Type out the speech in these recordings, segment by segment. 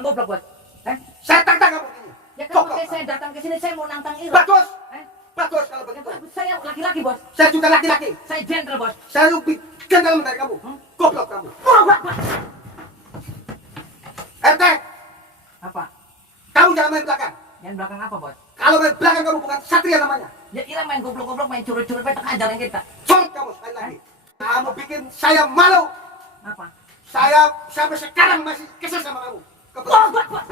Yang goblok, Bos. Saya tantang kamu ini. Ya kan makanya saya datang ke sini, saya mau nantang Ira. Bagus. Eh? Bagus kalau Ya, begitu. Bos, saya laki-laki, Bos. Saya juga laki-laki. Saya jenderal, Bos. Saya lebih kenal dari kamu. Goblok kamu. Goblok, Bos. RT, Apa? kamu jangan main belakang. Yang belakang apa, Bos? Kalau main belakang kamu bukan satria namanya. Ya Ira main goblok-goblok, main curut-curut, petak ajarin kita. Curut kamu sekali lagi. Kamu bikin saya malu. Apa? Saya sampai sekarang masih kesel sama kamu. Goblok, Bos.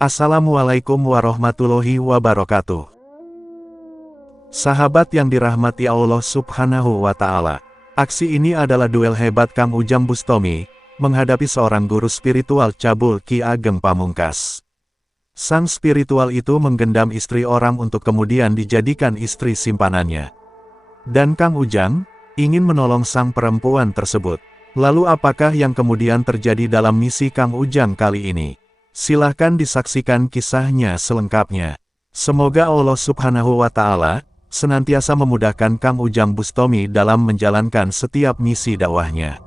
Assalamualaikum warahmatullahi wabarakatuh. Sahabat yang dirahmati Allah Subhanahu wa Ta'ala, aksi ini adalah duel hebat Kang Ujang Bustami menghadapi seorang guru spiritual cabul Ki Ageng Pamungkas. Sang spiritual itu menggendam istri orang untuk kemudian dijadikan istri simpanannya. Dan Kang Ujang ingin menolong sang perempuan tersebut. Lalu apakah yang kemudian terjadi dalam misi Kang Ujang kali ini? Silahkan disaksikan kisahnya selengkapnya. Semoga Allah Subhanahu wa Ta'ala senantiasa memudahkan Kang Ujang Bustami dalam menjalankan setiap misi dakwahnya.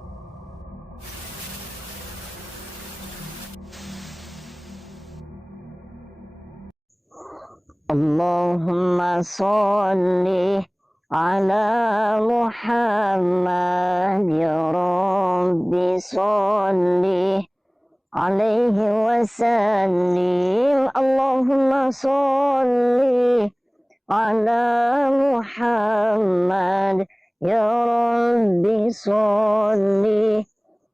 Allahumma sholli ala Muhammad ya Rabbi sholli alaihi wasallim. Allahumma sholli ala Muhammad ya Rabbi sholli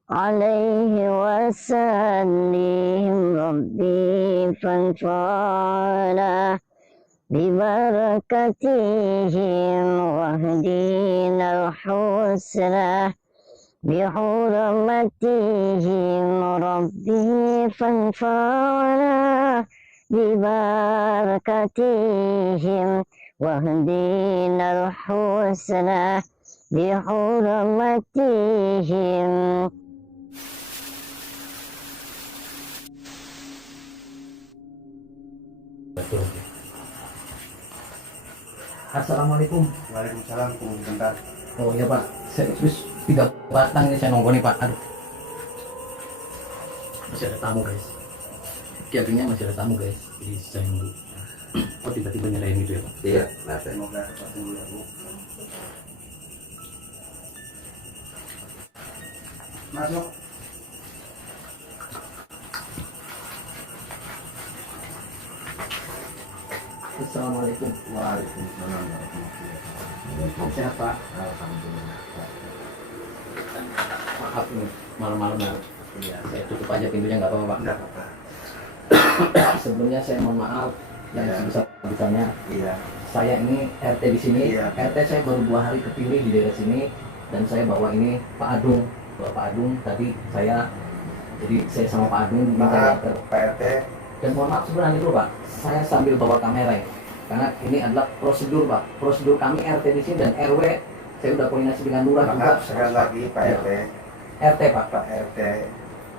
alaihi wasallim. Rabbi fanfa'na bibarakatihim wahdina al-husna بحرمتهم ربي فانفعنا ببركتهم واهدنا الحسنى بحرمتهم. Assalamualaikum. Waalaikumsalam, tunggu sebentar. Oh iya, Pak. Saya terus 3 batang ini saya nongol nih, Pak. Aduh. Masih ada tamu, guys. Kiagengnya masih ada tamu, guys. Jadi saya nunggu. Oh, tiba-tiba nyerahin gitu ya, Pak? Iya, semoga cepat sembuh ya, Bu. Masuk. Assalamualaikum. Waalaikumsalam warahmatullahi wabarakatuh. Sehat, Pak? Alhamdulillah. Maaf nih, malam-malam ya. Iya, saya tutup aja pintunya, nggak apa-apa, Pak. Enggak apa-apa. Sebelumnya saya mohon maaf yang Iya. sebesar-besarnya. Iya. Saya ini RT di sini. Iya. RT saya baru 2 hari kepilih di daerah sini, dan saya bawa ini Pak Adung. Bawa Pak Adung tadi saya sama Pak Adung diminta Maaf, datang. Pak RT. Dan mohon maaf sebenarnya dulu, Pak. Saya sambil bawa kamera ya. Karena ini adalah prosedur, Pak. Prosedur kami RT di sini dan RW. Saya udah koordinasi dengan lurah juga. Maaf sekali lagi Pak Iya. RT. RT, Pak. Pak RT,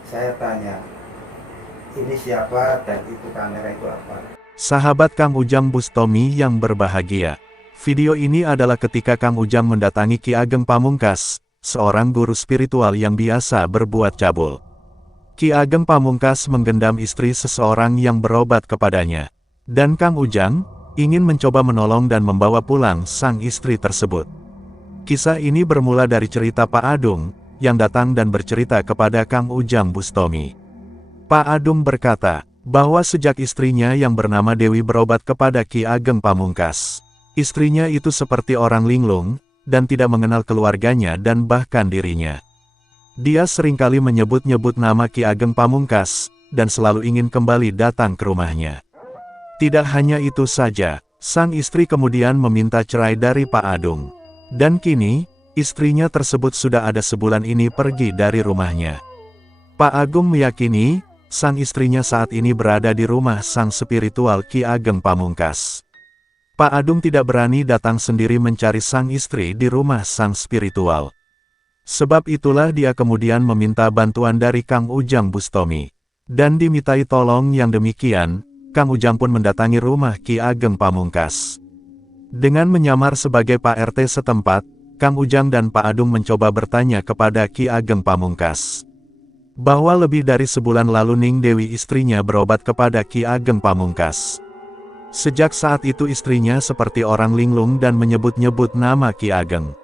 saya tanya, ini siapa dan itu kamera itu apa? Sahabat Kang Ujang Bustami yang berbahagia. Video ini adalah ketika Kang Ujang mendatangi Ki Ageng Pamungkas, seorang guru spiritual yang biasa berbuat cabul. Ki Ageng Pamungkas menggendam istri seseorang yang berobat kepadanya. Dan Kang Ujang ingin mencoba menolong dan membawa pulang sang istri tersebut. Kisah ini bermula dari cerita Pak Adung, yang datang dan bercerita kepada Kang Ujang Bustami. Pak Adung berkata, bahwa sejak istrinya yang bernama Dewi berobat kepada Ki Ageng Pamungkas, istrinya itu seperti orang linglung, dan tidak mengenal keluarganya dan bahkan dirinya. Dia seringkali menyebut-nyebut nama Ki Ageng Pamungkas, dan selalu ingin kembali datang ke rumahnya. Tidak hanya itu saja, sang istri kemudian meminta cerai dari Pak Adung. Dan kini, istrinya tersebut sudah ada sebulan ini pergi dari rumahnya. Pak Agung meyakini, sang istrinya saat ini berada di rumah sang spiritual Ki Ageng Pamungkas. Pak Adung tidak berani datang sendiri mencari sang istri di rumah sang spiritual. Sebab itulah dia kemudian meminta bantuan dari Kang Ujang Bustomi. Dan dimintai tolong yang demikian, Kang Ujang pun mendatangi rumah Ki Ageng Pamungkas. Dengan menyamar sebagai Pak RT setempat, Kang Ujang dan Pak Adung mencoba bertanya kepada Ki Ageng Pamungkas bahwa lebih dari sebulan lalu Ning Dewi istrinya berobat kepada Ki Ageng Pamungkas. Sejak saat itu istrinya seperti orang linglung dan menyebut-nyebut nama Ki Ageng.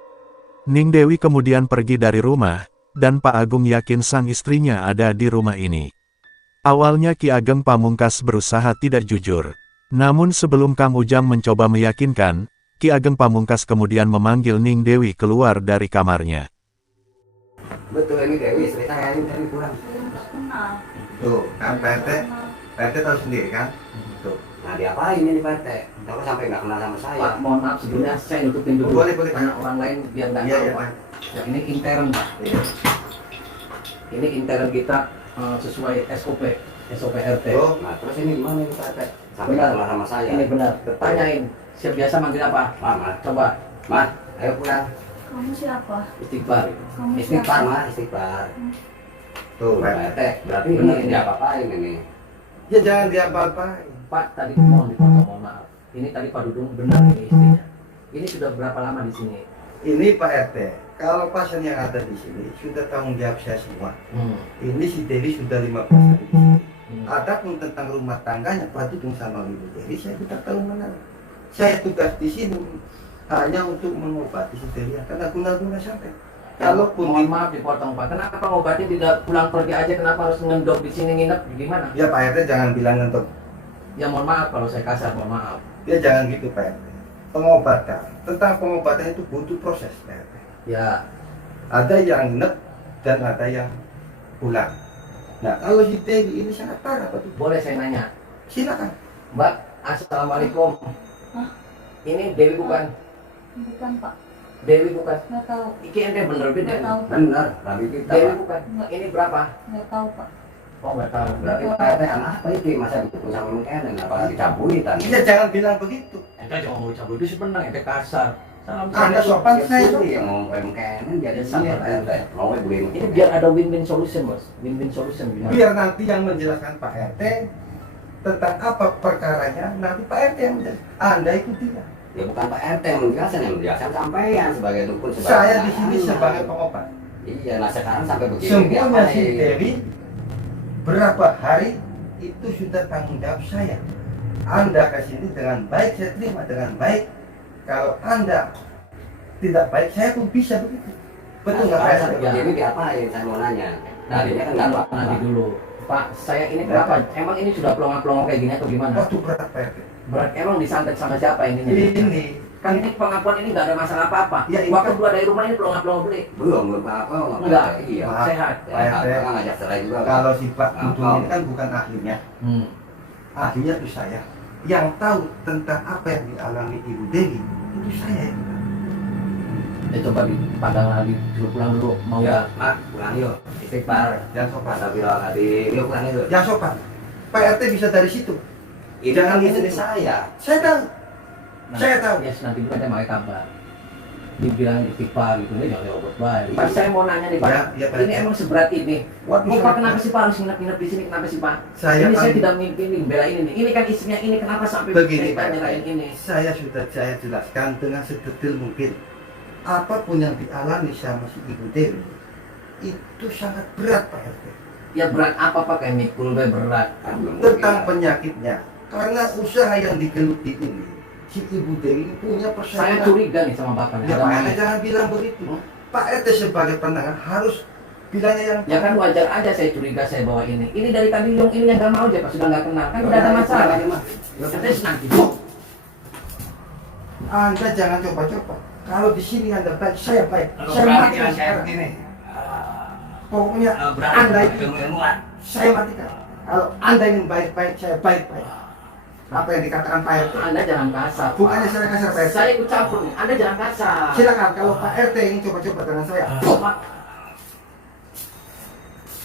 Ning Dewi kemudian pergi dari rumah, dan Pak Agung yakin sang istrinya ada di rumah ini. Awalnya Ki Ageng Pamungkas berusaha tidak jujur. Namun sebelum Kang Ujang mencoba meyakinkan, Ki Ageng Pamungkas kemudian memanggil Ning Dewi keluar dari kamarnya. Betul, ini Dewi, istri saya ini Dewi pulang. Tuh, kan Pak RT tahu sendiri kan? Tuh. Nah diapain ini Pak RT? Kalau sampai nggak kenal sama saya. Pak, mohon maaf sebelumnya saya nutupin dulu. Boleh. Karena orang lain biar nggak Iya, tahu, iya, Pak. Pak. Ya, ini intern, Pak. Iya. Ini intern kita sesuai SOP RT. Oh, Nah terus ini gimana ini Pak RT? Sampai Benar. nggak kenal sama saya. Ini benar. Tanyain. Siap biasa manggil apa? Mama, Coba. Mas, ayo pulang. Kamu siapa? Istighfar. Kamu Istighfar, siapa? Mas, istighfar. tuh Pak Pak. RT, berarti Benar, ini ini. apa-apain ini? Ya jangan diapa-apain. Pak, tadi mohon dipotong, mohon maaf. Ini tadi Pak Dudung benar ini istrinya. Ini sudah berapa lama di sini? Ini Pak RT, kalau pasien yang ada di sini sudah tanggung jawab saya semua. Ini si Dewi sudah 15 hari di sini. Adapun tentang rumah tangganya Pak Dudung sama Ibu Dewi, saya tidak tahu mana. Saya tugas di sini hanya untuk mengobati si Dewi karena guna-guna sampai. Kalaupun Mohon maaf dipotong, Pak. Kenapa ngobatin tidak pulang pergi aja? Kenapa harus ngendok di sini nginep? Gimana? ya Pak RT jangan bilang untuk Ya mohon maaf kalau saya kasar, mohon maaf. ya jangan gitu Pak RT. Pengobatan, tentang pengobatan itu butuh proses Pak RT. Ya, Ada yang nginep dan ada yang pulang. Nah kalau si Dewi ini sangat parah Pak Dudung. boleh saya nanya? Silakan. Mbak, Assalamualaikum. Hah? Ini Dewi bukan? Bukan Pak, Dewi bukan? nggak tahu, Iki ente bener beda. nggak tahu, Benar, tapi kita Dewi Pak. bukan? Nggak. Ini berapa? nggak tahu Pak. Oh nggak tahu. Berarti Pak RT anak apa itu? Masa dipukul sama mungkin apa dicabuli tadi? Ya jangan bilang begitu. Ente jangan mau cabut itu sebenarnya ente kasar. Salam Anda sopan, saya sopan. yang mau mungkin jadi Sabar, Pak RT. Mau beli Ini biar ada win-win solution, Bos. Win-win solution gimana? Biar nanti yang menjelaskan Pak RT tentang apa perkaranya, nanti Pak RT yang menjelaskan. Anda itu tidak. Ya bukan Pak RT yang menjelaskan sampean sebagai dukun sebagai Saya di sini anak. sebagai pengobat. Iya, nah sekarang sampai begini. Sembuhnya si diapain? Dewi berapa hari itu sudah tanggung jawab saya. Anda ke sini dengan baik, saya terima dengan baik. Kalau Anda tidak baik, saya pun bisa begitu. Betul nggak Pak Nah, RT? sampai begini diapain? Saya mau nanya. Tadinya kan nggak apa-apa. Nanti dulu. Pak, saya ini berapa? Emang ini sudah pelongo-pelongo kayak gini atau gimana? Waktu berat Pak RT. Berat emang disantet sama siapa ini? Ini Kan ini pengakuan ini nggak ada masalah apa-apa. Ya, ini Waktu kan- keluar dari rumah ini pelongo-pelongo beli. Belum apa-apa. Enggak. Iya. Maaf. Sehat. Ya, Pak RT. kan ngajak cerai juga. Kan? kalau si Pak Nah, Dudung ini kan bukan ahlinya. Ahlinya itu saya. Yang tahu tentang apa yang dialami Ibu Dewi itu saya. Ya coba dipandang lagi dulu pulang dulu. Mau Ya, nggak? Mak, pulang yuk. Istighfar. Yang sopan. Pada bilang tadi, yuk pulang yuk. Yang sopan. Pak RT bisa dari situ. Ini Jangan kan istri gitu. saya. Saya tahu. Nah, Saya tahu. Ya nanti dulu ada pakai kabar. Dibilang istighfar gitu nih jangan obat baik. Pak, saya mau nanya nih Pak. Ya, ya, Pak. Ini emang seberat ini. Waduh, Oh Pak, sangat- kenapa sih Pak harus nginep-nginep di sini? Kenapa sih Pak? Saya Ini kan- saya tidak mimpi nih, bela ini nih. Ini kan istrinya ini kenapa sampai Begini, kita Pak. nyerahin ini? Saya sudah saya jelaskan dengan sedetil mungkin. Apapun yang dialami sama si Ibu Dewi itu sangat berat Pak RT. Ya berat apa Pak kayak mikul be berat. Kan belum Tentang bilang. penyakitnya. Karena usaha yang digeluti ini, si Ibu Dewi punya Saya persaingan. curiga nih sama Bapak. nih. Ya Ada Pak mau- RT jangan bilang begitu. Hmm? Pak RT sebagai penangan harus bilangnya yang Ya kan wajar aja saya curiga saya bawa ini. Ini dari tadi yang ini yang gak mau aja Pak sudah nggak kenal kan tidak ada masalah. Katanya nanti. Anda jangan coba-coba. Kalau di sini Anda baik, saya baik. Saya mati sekarang. Pokoknya Anda itu saya matikan. Kalau Anda ingin baik-baik, saya baik-baik. Apa yang dikatakan Pak RT? Anda jangan kasar. Pak. Bukannya saya kasar Pak RT. Saya ikut campur nih. Anda jangan kasar. Silakan kalau Pak RT ingin coba-coba dengan saya. Pak.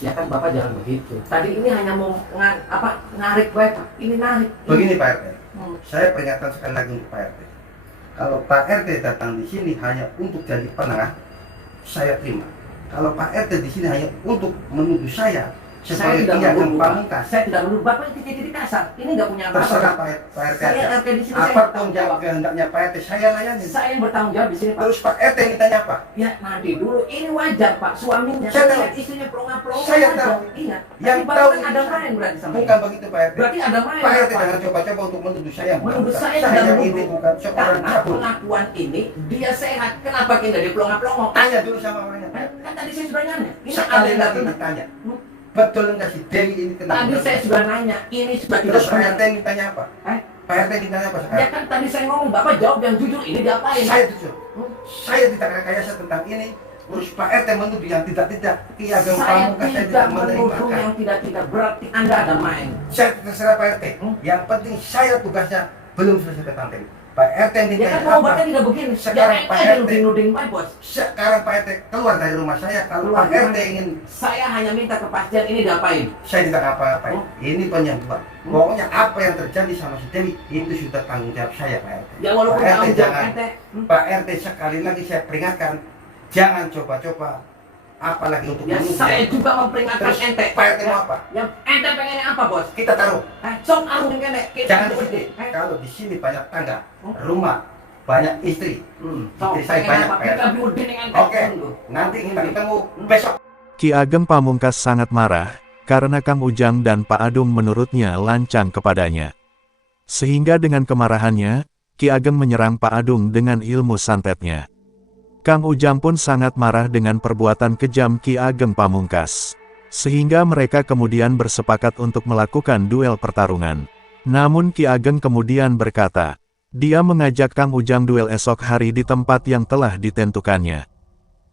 Ya kan Bapak jangan begitu. Tadi ini hanya mau narik Pak. Ini narik. Begini Pak RT, Hmm. saya peringatkan sekali lagi untuk Pak RT. Kalau Pak RT datang di sini hanya untuk jadi penengah, saya terima. Kalau Pak RT di sini hanya untuk menuduh saya Saya sebagai tidak Ki Ageng menuduh, Pak. Pamungkas, Saya tidak menuduh. Bapak itu titik kasar. Ini nggak punya terserah apa-apa. Pak RT Saya aja. RT di sini, saya Apapun bertanggung jawab. kehendaknya Pak RT, saya layani. Saya yang bertanggung jawab di sini, Pak. Terus Pak RT mintanya apa? Ya nanti dulu. Ini wajar, Pak. Suaminya. Saya Saya tahu. lihat istrinya pelonga-pelonga. Saya wajar. tahu. Iya. Yang Tapi tahu Bapak kan ada main berarti sama bukan ini. begitu Pak RT. Berarti ada main. Pak RT Pak. jangan coba-coba untuk menuduh saya. Menurut saya saya tidak ini menuduh. bukan seorang Karena cabul. pengakuan ini dia sehat. Kenapa kita di pelonga-pelonga? Tanya dulu sama orangnya. Kan tadi saya sudah nanya. Ini Sekali ada yang lagi kena. ditanya. Hmm? Betul nggak sih Dewi ini kena? Tadi saya sudah nanya. Ini sudah tidak Terus Pak benar. RT mintanya apa? Eh? Pak RT mintanya apa Ya sekarang? kan tadi saya ngomong, Bapak jawab yang jujur, ini diapain? Saya jujur. Hmm? Saya tidak rekayasa tentang ini. Terus Pak RT menuduh yang tidak. Ki Ageng Saya Pamungkas saya tidak tidak menuduh menerima. yang tidak, berarti Anda ada main. Saya terserah Pak RT. Hmm? Yang penting saya tugasnya belum selesai tentang Dewi. Pak RT Ya mintanya kan apa? obatnya tidak begini. Sekarang Ya Pak aja RT. nuding-nuding Pak Bos. Sekarang Pak RT keluar dari rumah saya. Kalau Keluar Pak RT gimana? ingin, Saya hanya minta kepastian ini diapain. saya tidak apa-apain. Hmm? Ini penyembuhan. Pokoknya apa yang terjadi sama si Dewi itu sudah tanggung jawab saya Pak RT. Ya walaupun Pak RT tanggung jawab jangan. ente. Pak RT sekali lagi saya peringatkan, jangan coba-coba apalagi untuk Ya menuduh. saya juga memperingatkan Terus ente. Pak RT Ya, mau apa? Yang ente pengennya apa Bos? Kita taruh. Sok arung kene. Kita Jangan di berdua. sini. Kalau di sini banyak tangga, Hmm? rumah, banyak istri. Sok Istri saya pengen banyak apa? Pak Kita RT. biudin dengan Oke, dulu. nanti kita ketemu besok. Ki Ageng Pamungkas sangat marah, karena Kang Ujang dan Pak Adung menurutnya lancang kepadanya. Sehingga dengan kemarahannya, Ki Ageng menyerang Pak Adung dengan ilmu santetnya. Kang Ujang pun sangat marah dengan perbuatan kejam Ki Ageng Pamungkas. Sehingga mereka kemudian bersepakat untuk melakukan duel pertarungan. Namun Ki Ageng kemudian berkata, dia mengajak Kang Ujang duel esok hari di tempat yang telah ditentukannya.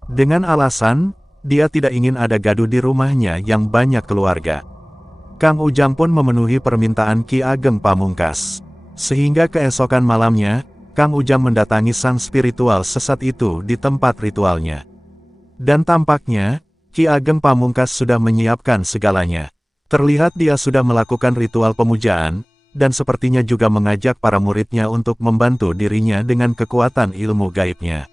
Dengan alasan, dia tidak ingin ada gaduh di rumahnya yang banyak keluarga. Kang Ujang pun memenuhi permintaan Ki Ageng Pamungkas. Sehingga keesokan malamnya, Kang Ujang mendatangi sang spiritual sesat itu di tempat ritualnya. Dan tampaknya, Ki Ageng Pamungkas sudah menyiapkan segalanya. Terlihat dia sudah melakukan ritual pemujaan, dan sepertinya juga mengajak para muridnya untuk membantu dirinya dengan kekuatan ilmu gaibnya.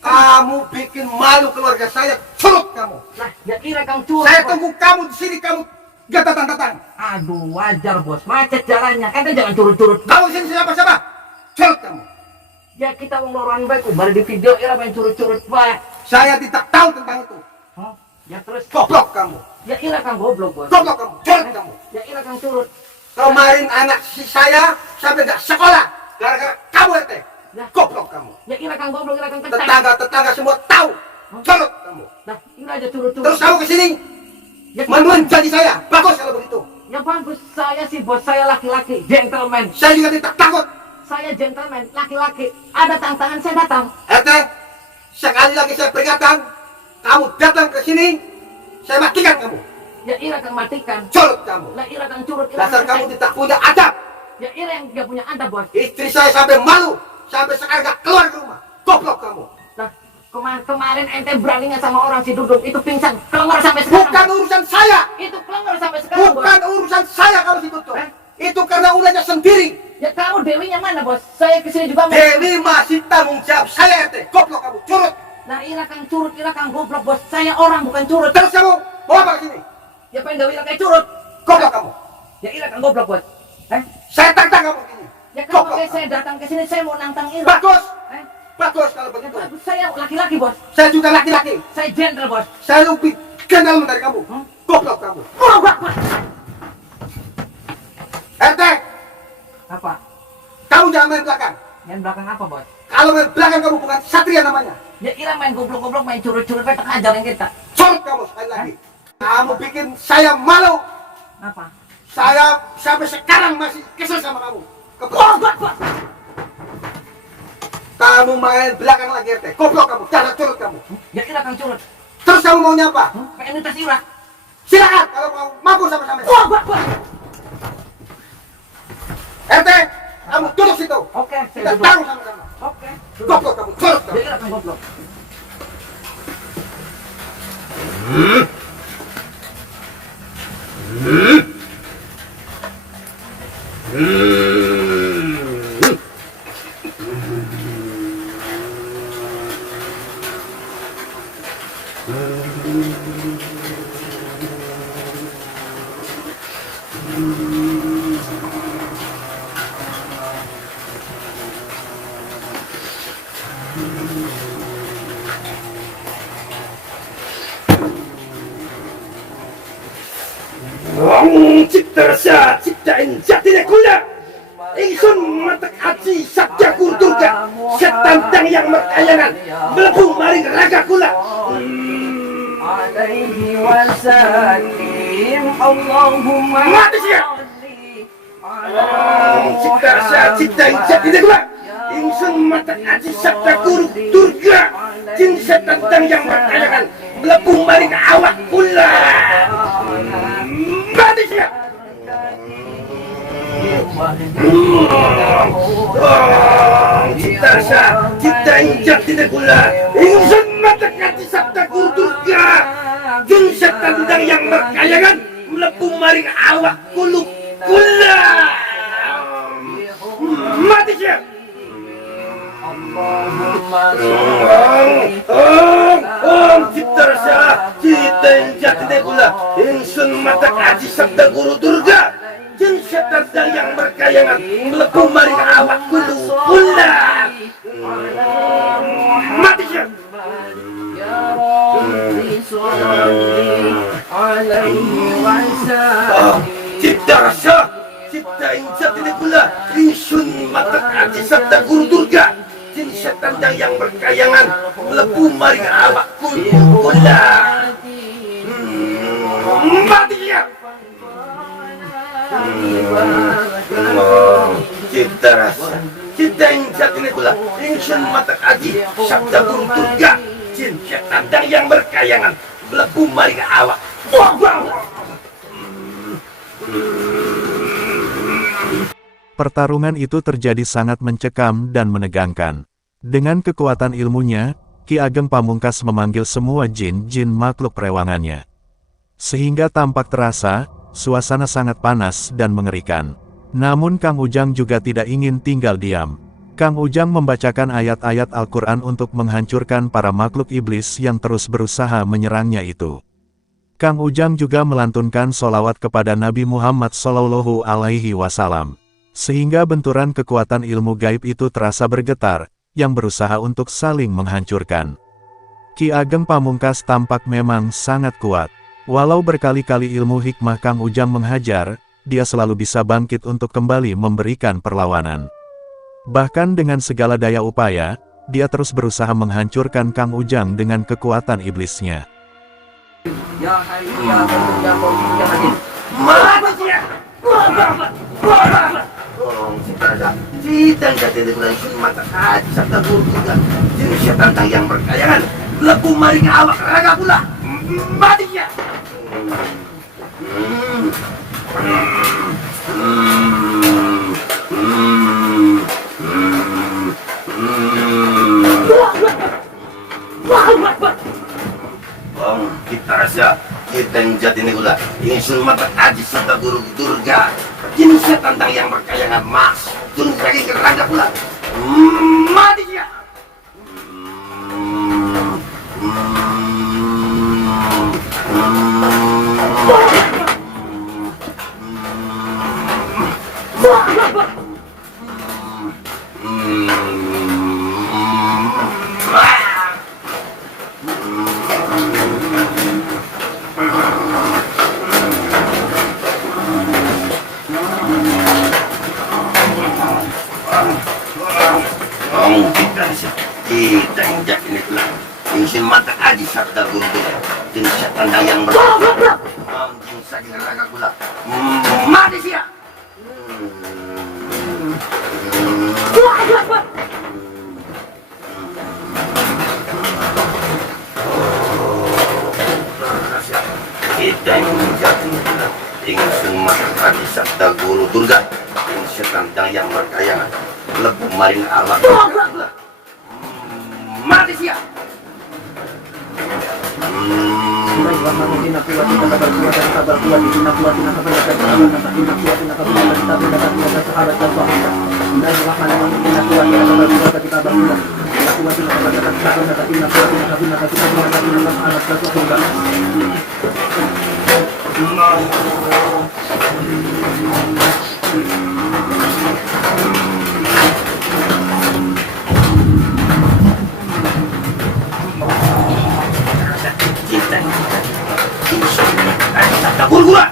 Kamu bikin malu keluarga saya, curut kamu. Lah, ya kira Kang curut. Saya Bos. tunggu kamu di sini, kamu gak datang-datang. Aduh, wajar Bos. Macet jalannya. Ente jangan curut-curut. Kamu di sini siapa-siapa? Curut kamu. Ya kita wong loran baik, baru di video era main curut-curut baik. Saya tidak tahu tentang itu. Hah? Ya terus. Goblok kamu. Ya ira Kang goblok Bos. Goblok kamu. Curut kamu. Ya ira Kang curut. Kemarin anak si saya sampai gak sekolah gara-gara kamu ete. Ya. Goblok kamu. Ya ira Kang goblok, ira Kang ketek. Tetangga semua tahu. Curut kamu. Nah, ira aja curut-curut. Terus kamu kesini Ya, menjadi saya. Bagus kalau begitu. ya bagus, saya sih Bos, saya laki-laki, gentleman. Saya juga tidak takut. Saya gentleman, laki-laki. Ada tantangan saya datang. Ete, sekali lagi saya peringatkan, kamu datang ke sini, saya matikan kamu. Ya ira Kang matikan. Curut kamu. Lah ira Kang curut, ira Dasar Kang kamu ketek. tidak punya adab. Ya ira yang gak punya Anda Bos. Istri saya sampai malu, sampai sekarang gak keluar ke rumah. Goblok kamu. Nah, kemarin ente beraninya sama orang si Dudung itu pingsan, kelengor sampai sekarang. Bukan urusan saya. Itu kelengor sampai sekarang, Bos. Bukan urusan saya kalau situ tuh. Eh? Itu karena ulahnya sendiri. Ya kamu Dewinya mana, Bos? Saya kesini juga mau. Dewi masih tanggung jawab saya, Ete. Goblok kamu, curut. Nah, ira Kang curut, ira Kang goblok, Bos. Saya orang bukan curut. Terus kamu mau apa ke sini? Ya pengen gawe ira kayak curut. Goblok kamu. Ya ira Kang goblok, Bos. Saya tantang kamu ke sini. Ya kalau Goblok makanya saya kamu. datang ke sini saya mau nantang ira. Bagus. Eh? Bagus kalau Ya begitu. bagus, saya laki-laki, Bos. Saya juga laki-laki. Saya gentle, Bos. Saya lebih kenal dari kamu. Goblok kamu. Ete, Apa? kamu jangan main belakang. Yang belakang apa, Bos? Kalau main belakang kamu bukan satria namanya. Ya ira main goblok-goblok, main curut-curut, petak ajarin kita. Curut kamu sekali lagi. Kamu bikin saya malu. Apa? Saya sampai sekarang masih kesel sama kamu. Bos. Kamu main belakang lagi RT. Goblok kamu, jangan curut kamu. Ya ira Kang curut. Terus kamu maunya apa? Pengen nitas ira. Silakan kalau mau mampu sama-sama. Bos. RT, kamu duduk situ. Oke, saya Kita duduk. taruh sama-sama. Oke. Goblok kamu, curut Ya kamu. ira Kang goblok. Wong cipta rasa ciptain jatine kula. Ingsun matek aji sabda kurturga. Setantang yang merkayangan mlebu maring raga kula. Alaihi wasallim Allahumma Mati siya. Wong cipta rasa ciptain jatine kula. Ingsun matek aji sabda kurturga. Jin setantang yang merkayangan mlebu maring awak kula. Mati siya. Cipta rasa, cipta injak tidak gula. Ingsun mata kati sabda kurturga. Jun setandang yang berkayangan melepu maring awak kuluk gula. Mati siya. Cipta rasa, cipta injak tidak gula. Ingsun mata kati sabda kurturga. Jin setandang yang berkayangan melepu maring awak kuluk gula. Mati siya. Cipta rasa, cipta injak tidak gula. Ingsun mata kati sabda kurturga. Jin setandang yang berkayangan melepu maring awak kuluk gula. Mati siya. Cipta rasa, cipta injak ini pula. Ingsun mata kaji sabda kurturga. Jin setandang yang berkayangan melebu maring awak. Pertarungan itu terjadi sangat mencekam dan menegangkan. Dengan kekuatan ilmunya, Ki Ageng Pamungkas memanggil semua jin-jin makhluk perewangannya. Sehingga tampak terasa, suasana sangat panas dan mengerikan. Namun Kang Ujang juga tidak ingin tinggal diam. Kang Ujang membacakan ayat-ayat Al-Quran untuk menghancurkan para makhluk iblis yang terus berusaha menyerangnya itu. Kang Ujang juga melantunkan sholawat kepada Nabi Muhammad SAW. Sehingga benturan kekuatan ilmu gaib itu terasa bergetar, yang berusaha untuk saling menghancurkan. Ki Ageng Pamungkas tampak memang sangat kuat. Walau berkali-kali ilmu hikmah Kang Ujang menghajar, dia selalu bisa bangkit untuk kembali memberikan perlawanan. Bahkan dengan segala daya upaya, dia terus berusaha menghancurkan Kang Ujang dengan kekuatan iblisnya. Ya Hayyu ya Qayyum ya Qayyum ya Majid. Mati dia. Cita jati di bulan sun mata kaji sabda kurturga. Jin setandang yang berkayangan lebu maring awak raga pula. Mati dia. Kita rasa kita yang jati ini gula ingin mata kaji sabda guru durga. Jin setandang yang berkayangan mas jun kaki keraga pula. Mati dia. Kita injak ini pula ingin mata aji sabda guru jin setandang yang berkayangan jin saking raga pula. Mati dia. Kita injak ini pula ingin mata aji sabda guru durga jin setandang yang berkayangan lebu maring awak. Mati dia. Dapur gua,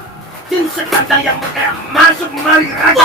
jin sekadang yang kayak masuk mari raja.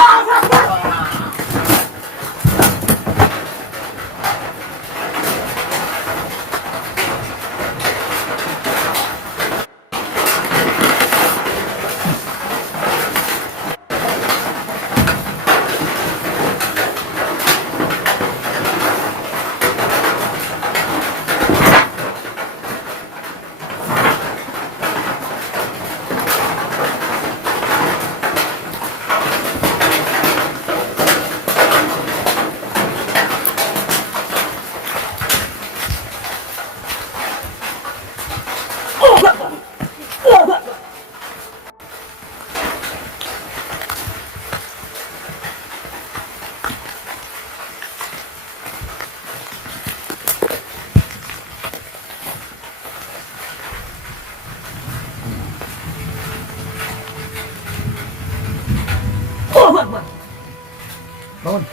Bangun.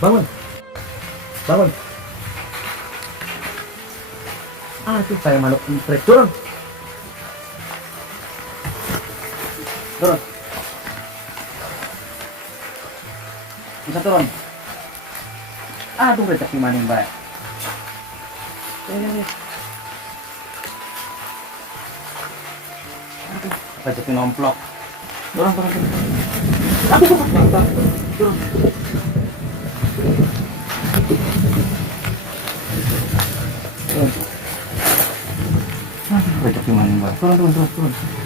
Bangun. Bangun. Itu saya makhluk impres. Turun. Turun. Bisa turun. Aduh, rezeki maning baik. Ini. Aduh, rezeki nomplok. Turun, turun, turun. Aduh, turun. Turun. Turun. Aduh, rezeki maning baik. Turun, turun, turun, turun.